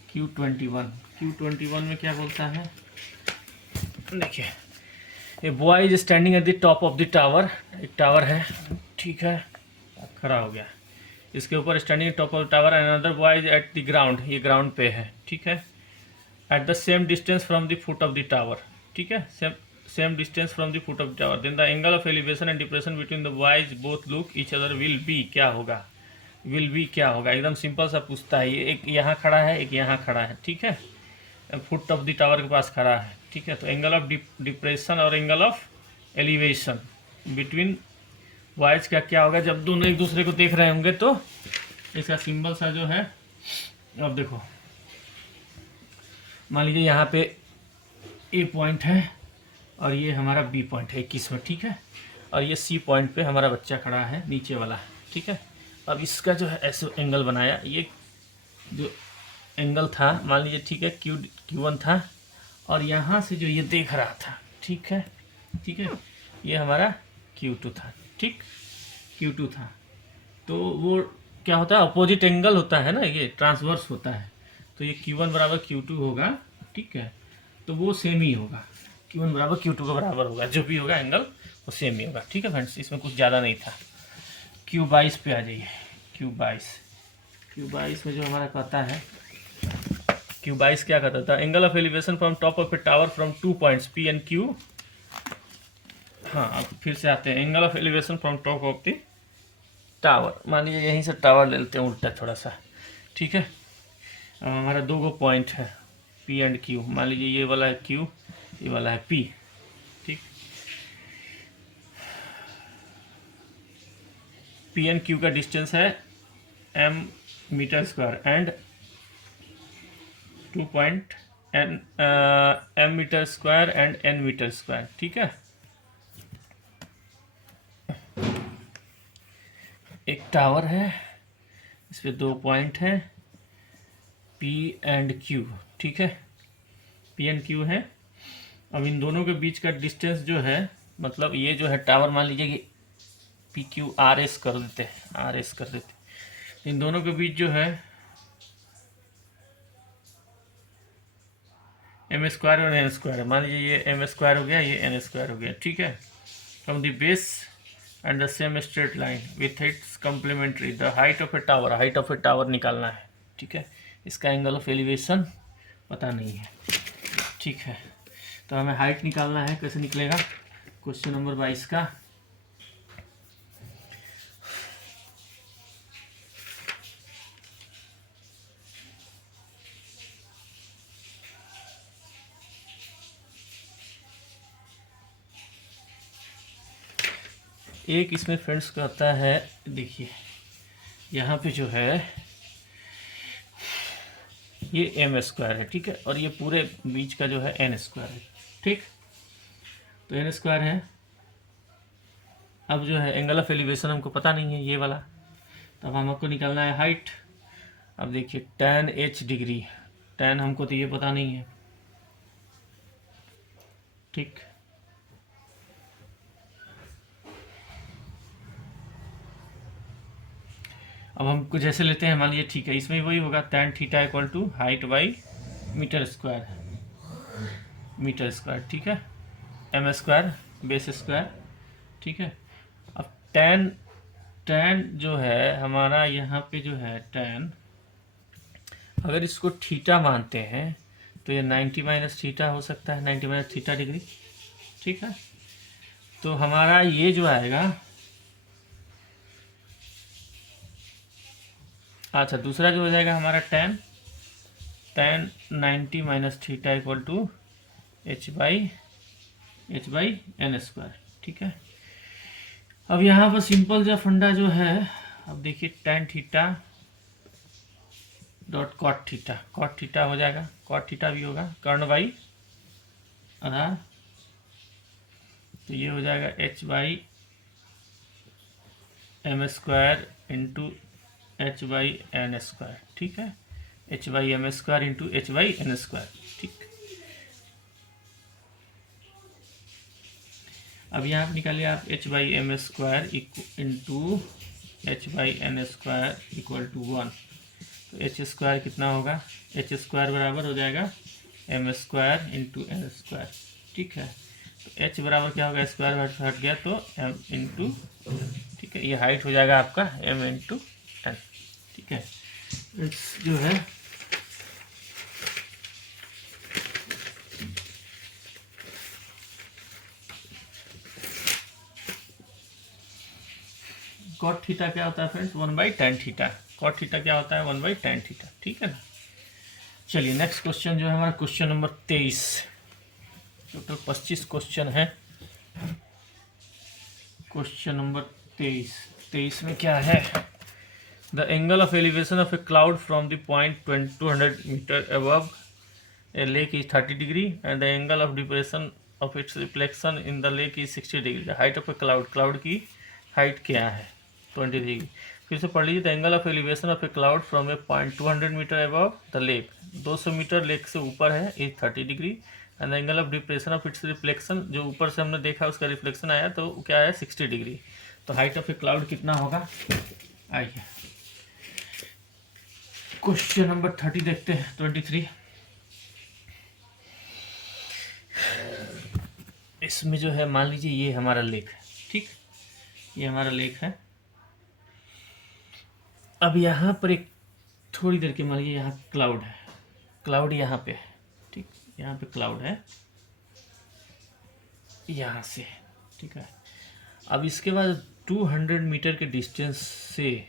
Q21 में क्या बोलता है, देखिए, a boy is standing at the top of the tower, एक टावर है, ठीक है, खड़ा हो गया, इसके ऊपर standing top of the tower, another boy is at the ground, ये ग्राउंड पे है। ठीक है, at the same distance from the foot of the tower. ठीक है, same distance from the foot of the tower, then the angle of elevation and depression between the boys both look each other will be, क्या होगा, क्या होगा, एकदम simple सा पूछता है ये, एक यहाँ खड़ा है, एक यहाँ खड़ा है। ठीक है, फुट ऑफ द टावर के पास खड़ा है। ठीक है, तो एंगल ऑफ डिप्रेशन और angle of elevation between boys का क्या होगा, जब दोनों एक दूसरे को देख रहे होंगे, तो इसका सिंबल सा जो है, अब देखो, मान लीजिए यहाँ पे ए पॉइंट है और ये हमारा बी पॉइंट है 21 में। ठीक है, और ये सी पॉइंट पे हमारा बच्चा खड़ा है, नीचे वाला। ठीक है, अब इसका जो है ऐसे एंगल बनाया, ये जो एंगल था मान लीजिए, ठीक है, Q1 था, और यहाँ से जो ये देख रहा था, ठीक है, ये हमारा Q2 था। ठीक, Q2 था, तो वो क्या होता है, अपोजिट एंगल होता है ना, ये ट्रांसवर्स होता है, तो ये Q1 बराबर Q2 होगा। ठीक है, तो वो सेम ही होगा, Q1 बराबर Q2 के बराबर होगा, जो भी होगा एंगल वो सेम ही होगा। ठीक है फ्रेंड्स, इसमें कुछ ज़्यादा नहीं था। Q22 पे आ जाइए, Q22 में जो हमारा कहता है, Q22 क्या कहता था, angle of elevation from top of a tower from 2 points P and Q। हाँ, अब फिर से आते हैं, angle of elevation from top of the tower, मान लीजिए यहीं से टावर ले लेते हैं उल्टा थोड़ा सा। ठीक है, हमारा 2 पॉइंट है P एंड Q, मान लीजिए ये वाला है Q, ये वाला है P। ठीक, P एंड Q का डिस्टेंस है m metre square and 2 point m metre square and n metre square. ठीक है, एक टावर है, इस पे 2 पॉइंट हैं P एंड Q। ठीक है, P एंड Q है, अब इन दोनों के बीच का डिस्टेंस जो है, मतलब ये जो है टावर, मान लीजिए कि PQRS कर देते हैं, इन दोनों के बीच जो है m स्क्वायर और n स्क्वायर, मान लीजिए ये m स्क्वायर हो गया, ये n स्क्वायर हो गया। ठीक है, from the base and the same straight line with its complementary the height of a tower निकालना है। ठीक है, इसका एंगल ऑफ एलिवेशन पता नहीं है। ठीक है, तो हमें हाइट निकालना है, कैसे निकलेगा, क्वेश्चन नंबर 22 का, एक इसमें फ्रेंड्स कहता है, देखिए यहाँ पे जो है ये m स्क्वायर है। ठीक है, और ये पूरे बीच का जो है n स्क्वायर है। ठीक, तो n स्क्वायर है, अब जो है एंगल ऑफ एलिवेशन हमको पता नहीं है, ये वाला, तो अब हमको निकालना है हाइट। अब देखिए tan h डिग्री, tan हमको तो ये पता नहीं है। ठीक, अब हम कुछ ऐसे लेते हैं, मान लीजिए, ठीक है, इसमें वही होगा, tan theta equal to height by metre square. ठीक है, m स्क्वायर बेस स्क्वायर। ठीक है, अब tan tan जो है हमारा यहाँ पे जो है tan, अगर इसको थीटा मानते हैं तो ये 90 माइनस थीटा हो सकता है, 90 माइनस थीटा डिग्री, ठीक है। तो हमारा ये जो आएगा, अच्छा दूसरा जो हो जाएगा हमारा tan 90 minus theta equal to h by n square, ठीक है। अब यहाँ पर सिंपल जो फंडा जो है, अब देखिए tan theta dot cot theta हो जाएगा, कॉट थीटा भी होगा, कर्ण बाई आधार, तो ये हो जाएगा h by m square into h by n square, ठीक है। h by m square into h by n square, ठीक। अब यहाँ आप निकालिए आप h by m square into h by n square equal to 1, तो एच स्क्वायर कितना होगा, एच स्क्वायर बराबर हो जाएगा m square into n square, ठीक है। तो एच बराबर क्या होगा, स्क्वायर हट गया तो एम इंटू, ठीक है, ये हाइट हो जाएगा आपका एम इंटू एन, ठीक है। जो है कॉट थीटा क्या होता है friends, 1 by tan theta, cot theta क्या होता है 1 बाई tan थीटा, ठीक है ना। चलिए नेक्स्ट क्वेश्चन जो है हमारा क्वेश्चन नंबर 23, टोटल 25 क्वेश्चन है। क्वेश्चन नंबर 23 में क्या है, the angle of elevation of a cloud from the point 200 metre above a lake is 30 degree and the angle of depression of its reflection in the lake is 60 degree. The height of a cloud की height क्या है, 20 degree. फिर से पढ़ लीजिए, the angle of elevation of a cloud from a point 200 metre above the lake, 200 metre lake से ऊपर है, is 30 degree and the angle of depression of its reflection, जो ऊपर से हमने देखा उसका रिफ्लेक्शन आया तो क्या है 60 डिग्री। तो हाइट ऑफ ए क्लाउड कितना होगा, आइए क्वेश्चन नंबर 30 देखते हैं, 23। इसमें जो है मान लीजिए ये हमारा लेक है, ठीक, ये हमारा लेक है। अब यहाँ पर एक थोड़ी देर के मान लीजिए यहाँ क्लाउड है, क्लाउड यहाँ पे है, ठीक, यहाँ पे क्लाउड है यहाँ से, ठीक है। अब इसके बाद 200 मीटर के डिस्टेंस से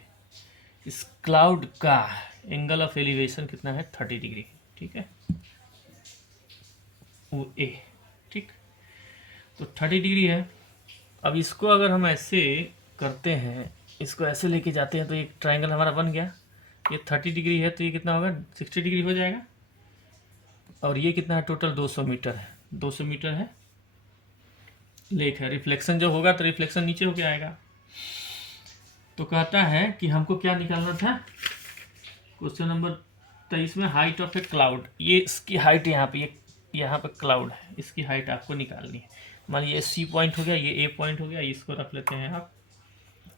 इस क्लाउड का एंगल ऑफ एलिवेशन कितना है, 30 डिग्री, ठीक है, वो ए, ठीक, तो 30 डिग्री है। अब इसको अगर हम ऐसे करते हैं, इसको ऐसे लेके जाते हैं तो एक ट्रायंगल हमारा बन गया, ये 30 डिग्री है तो ये कितना होगा 60 डिग्री हो जाएगा, और ये कितना है टोटल 200 मीटर है, 200 मीटर है लेक है। रिफ्लेक्शन जो होगा तो रिफ्लेक्शन नीचे होके आएगा। तो कहता है कि हमको क्या निकालना था क्वेश्चन नंबर 23 में, हाइट ऑफ ए क्लाउड, ये इसकी हाइट यहाँ पे, ये यहाँ पे क्लाउड है, इसकी हाइट आपको निकालनी है। मान लीजिए सी पॉइंट हो गया, ये ए पॉइंट हो गया, इसको रख लेते हैं आप,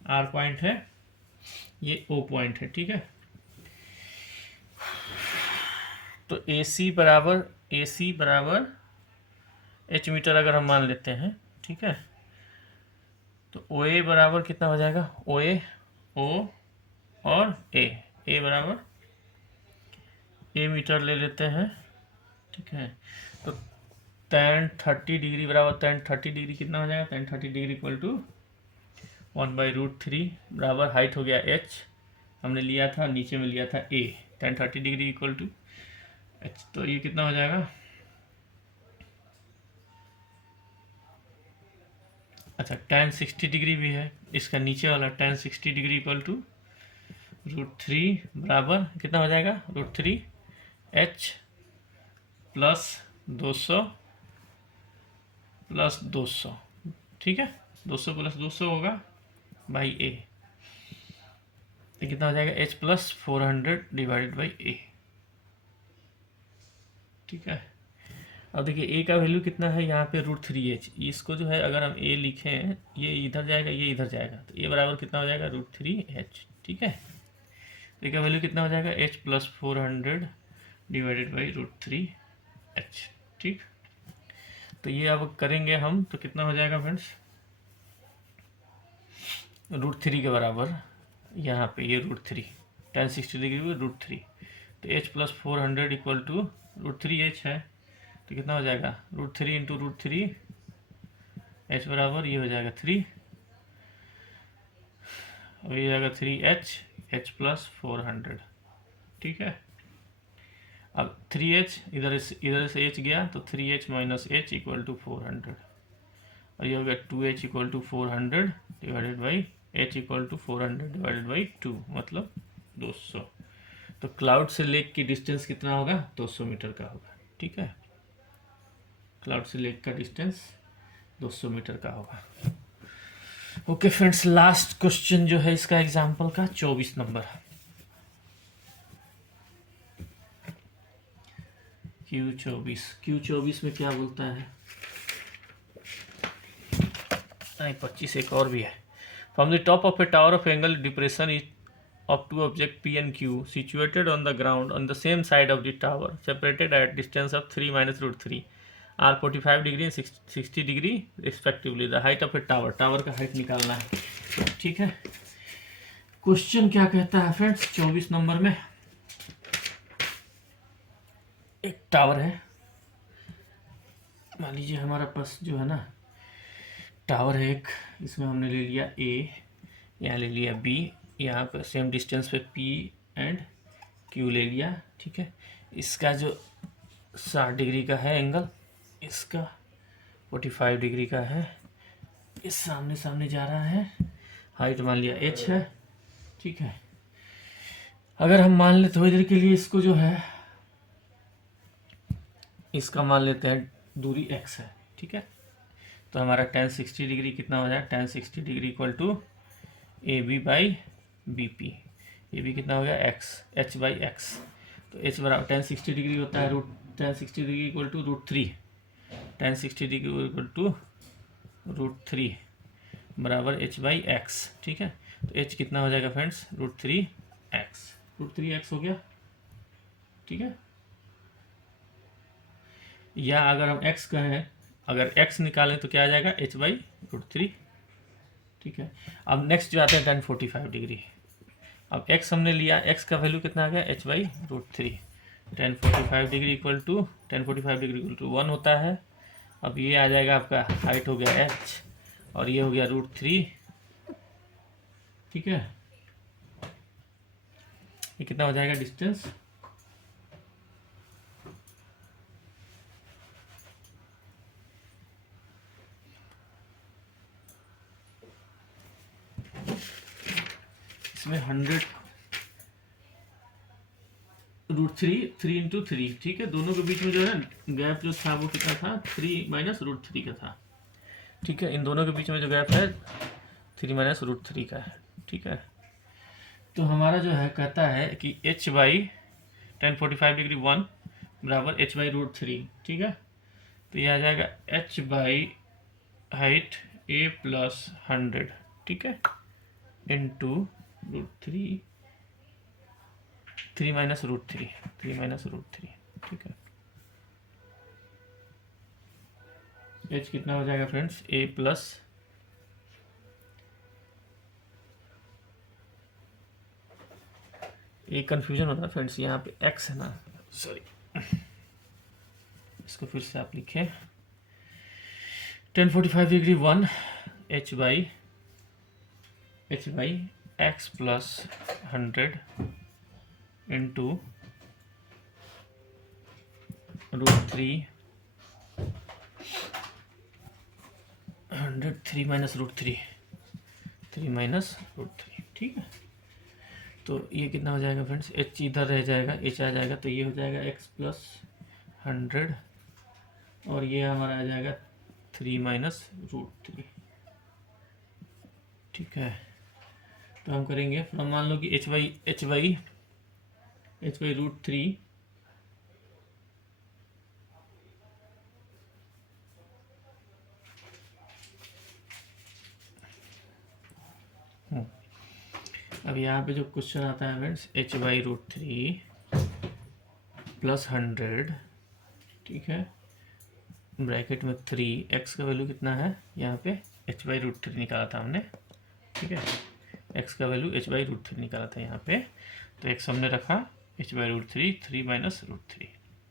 आर पॉइंट है, ये ओ पॉइंट है, ठीक है। तो ए सी बराबर एच मीटर अगर हम मान लेते हैं, ठीक है, तो ओ ए बराबर कितना हो जाएगा, ओ ए, ओ और ए बराबर ए मीटर ले लेते हैं, ठीक है। तो tan 30 डिग्री बराबर tan 30 डिग्री कितना हो जाएगा, tan 30 डिग्री इक्वल टू 1/√3 बराबर हाइट हो गया h, हमने लिया था नीचे में लिया था a, tan 30 degree equal to h, तो ये कितना हो जाएगा, अच्छा tan 60 डिग्री भी है, इसका नीचे वाला tan 60 डिग्री इक्वल टू √3 बराबर कितना हो जाएगा, √3 h प्लस 200, ठीक है, 200 प्लस 200 होगा बाई ए, कितना हो जाएगा h प्लस 400 डिवाइडेड बाई ए, ठीक है। अब देखिए ए का वैल्यू कितना है यहाँ पे √3h, इसको जो है अगर हम ए लिखें, ये इधर जाएगा ये इधर जाएगा, तो ए बराबर कितना हो जाएगा √3h, ठीक है। तो ए का वैल्यू कितना हो जाएगा h plus 400 divided by √3h, ठीक। तो ये अब करेंगे हम तो कितना हो जाएगा फ्रेंड्स, √3 के बराबर यहाँ पे ये √3 tan 60 डिग्री में √3, तो h plus 400 equal to √3h है, तो कितना हो जाएगा √3 इंटू √3, h बराबर ये हो जाएगा 3 और ये जाएगा 3h, h प्लस 400, ठीक है। अब 3h इधर से h गया तो 3h minus h equal to 400 और ये हो गया 2h equal to 400 divided by h equal to 400 divided by 2 मतलब 200। तो क्लाउड से लेक की डिस्टेंस कितना होगा 200 मीटर का होगा, ठीक है। क्लाउड से लेक का डिस्टेंस 200 मीटर का होगा। ओके फ्रेंड्स, लास्ट क्वेश्चन जो है इसका एग्जाम्पल का 24 नंबर Q24 में क्या बोलता है, नहीं 25 एक और भी है। From the top of a tower of angle depression is of two objects P and Q situated on the ground on the same side of the tower separated at distance of 3 minus √3 are 45 degree and 60 degree respectively. The height of a tower, tower का height निकालना है, ठीक है। Question क्या कहता है friends 24 number में, एक टावर है, मान लीजिए हमारा पास जो है ना टावर है एक, इसमें हमने ले लिया A, यहाँ ले लिया B, यहाँ पे सेम डिस्टेंस पे P एंड Q ले लिया, ठीक है। इसका जो 60 डिग्री का है एंगल, इसका 45 डिग्री का है, इस सामने सामने जा रहा है, हाइट मान लिया h है, ठीक है। अगर हम मान ले थोड़ी देर के लिए इसको जो है इसका मान लेते हैं दूरी x है, ठीक है। तो हमारा tan 60 डिग्री कितना हो जाएगा, tan 60 degree equal to AB by BP, ये भी कितना हो गया h बाई x, तो h बराबर tan 60 डिग्री होता है tan 60 degree equal to √3, tan 60 degree equal to √3 बराबर h बाई x, ठीक है। तो h कितना हो जाएगा फ्रेंड्स √3x हो गया, ठीक है। या अगर हम x कहें, अगर x निकालें तो क्या आ जाएगा h बाई √3, ठीक है। अब नेक्स्ट जो आता है tan 45 डिग्री, अब x हमने लिया, x का वैल्यू कितना आ गया h by √3, tan 45 degree equal to 1 होता है। अब ये आ जाएगा आपका हाइट हो गया h और ये हो गया √3, ठीक है। ये कितना हो जाएगा डिस्टेंस, इसमें 100 √3 इंटू 3, ठीक है। दोनों के बीच में जो है गैप जो था वो कितना था 3 माइनस √3 का था, ठीक है। इन दोनों के बीच में जो गैप है 3 माइनस √3 का है, ठीक है। तो हमारा जो है कहता है कि h बाई tan 45 डिग्री 1 बराबर h बाई √3, ठीक है। तो ये आ जाएगा h by height a plus 100, ठीक है, इंटू √3 3 माइनस √3 ठीक है। h कितना हो जाएगा फ्रेंड्स a प्लस एक कन्फ्यूजन होता है फ्रेंड्स, यहाँ पे x है ना, सॉरी, इसको फिर से आप लिखें tan 45 degree 1 h by x plus 100 into √3 100 3 minus √3 ठीक है। तो ये कितना हो जाएगा फ्रेंड्स, h इधर रह जाएगा, h आ जाएगा, तो ये हो जाएगा x प्लस 100 और ये हमारा आ जाएगा 3 माइनस √3, ठीक है। तो हम करेंगे, हम मान लो कि h बाई √3 अब यहाँ पे जो क्वेश्चन आता है फ्रेंड्स h बाई √3 प्लस 100, ठीक है, ब्रैकेट में 3, x का वैल्यू कितना है यहाँ पे h बाई √3 निकाला था हमने ठीक है। एक्स का वैल्यू h/√3 निकाला था यहाँ पे, तो एक्स हमने रखा h/√3, 3 माइनस √3,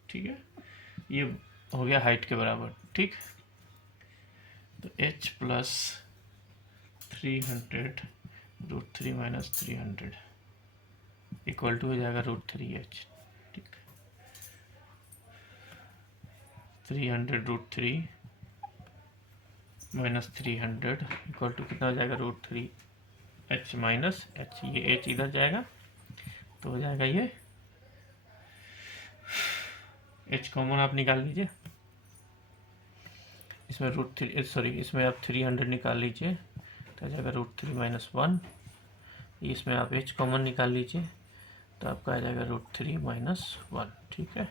ठीक है। ये हो गया हाइट के बराबर, ठीक। तो h plus 300 √3 minus 300 equal to हो जाएगा √3h, ठीक। 300 √3 माइनस 300 इक्वल टू कितना हो जाएगा √3h माइनस h, ये h इधर जाएगा तो हो जाएगा ये h कॉमन आप निकाल लीजिए, इसमें इसमें आप 300 निकाल लीजिए तो आ जाएगा √3 माइनस 1, इसमें आप h कॉमन निकाल लीजिए तो आपका आ जाएगा √3 माइनस 1, ठीक है।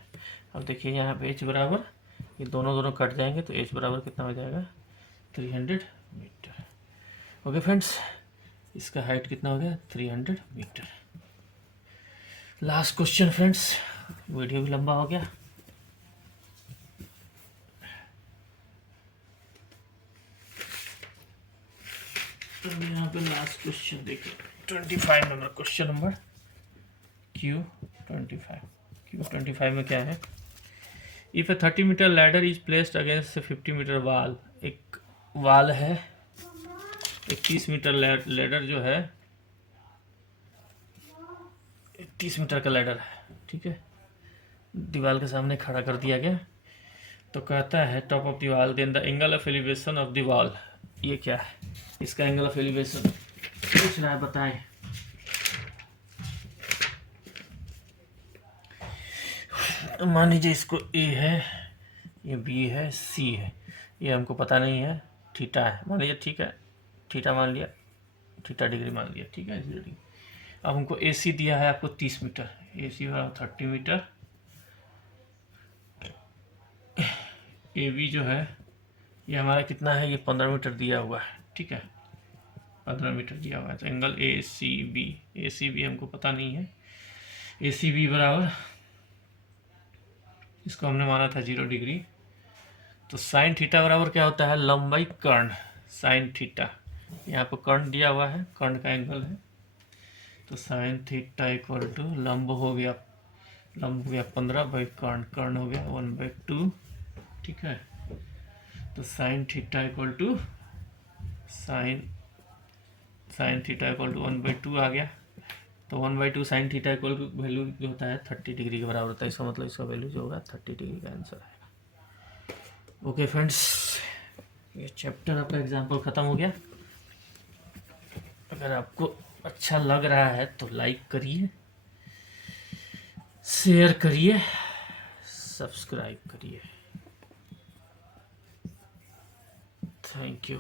अब देखिए यहाँ पे h बराबर, ये दोनों कट जाएंगे तो h बराबर कितना हो जाएगा 300 मीटर। ओके फ्रेंड्स, इसका हाइट कितना हो गया 300 metre. Last question friends, video भी लंबा हो गया। तो यहाँ पे लास्ट क्वेश्चन देखिए 25 नंबर, क्वेश्चन नंबर Q25 में क्या है, if a 30 metre ladder is placed against 50 metre wall, एक वाल है, एक 30 मीटर लैडर जो है 30 मीटर का लैडर है, ठीक है, दीवार के सामने खड़ा कर दिया गया। तो कहता है top of the wall, then the angle of elevation of the wall, ये क्या है, इसका एंगल ऑफ एलिवेशन पूछ रहा है, बताएं। मान लीजिए इसको ए है, ये बी है, सी है, ये हमको पता नहीं है, थीटा है मान लीजिए, ठीक है, थीटा मान लिया, थीटा डिग्री मान लिया, ठीक है 0 डिग्री। अब हमको ए सी दिया है आपको 30 मीटर, ए सी बराबर 30 मीटर, ए बी जो है ये हमारा कितना है, ये 15 मीटर दिया हुआ है, ठीक है, 15 मीटर दिया हुआ है। तो एंगल ए सी बी हमको पता नहीं है, ए सी बी बराबर, इसको हमने माना था 0 डिग्री, तो साइन थीटा बराबर क्या होता है, लंबाई कर्ण साइन थीटा, यहाँ पर कर्ण दिया हुआ है, कर्ण का एंगल है, तो साइन थीटा इक्वल टू लंब हो गया 15 बाई कर्ण हो गया 1/2, ठीक है। तो sine theta equal to sine theta equal to 1/2 आ गया, तो 1/2 sine theta equal to value जो होता है 30 डिग्री के बराबर होता है, इसका मतलब इसका वैल्यू जो होगा 30 डिग्री का आंसर आएगा। ओके फ्रेंड्स, ये चैप्टर आपका एग्जाम्पल ख़त्म हो गया। अगर आपको अच्छा लग रहा है तो लाइक करिए, शेयर करिए, सब्सक्राइब करिए। Thank you.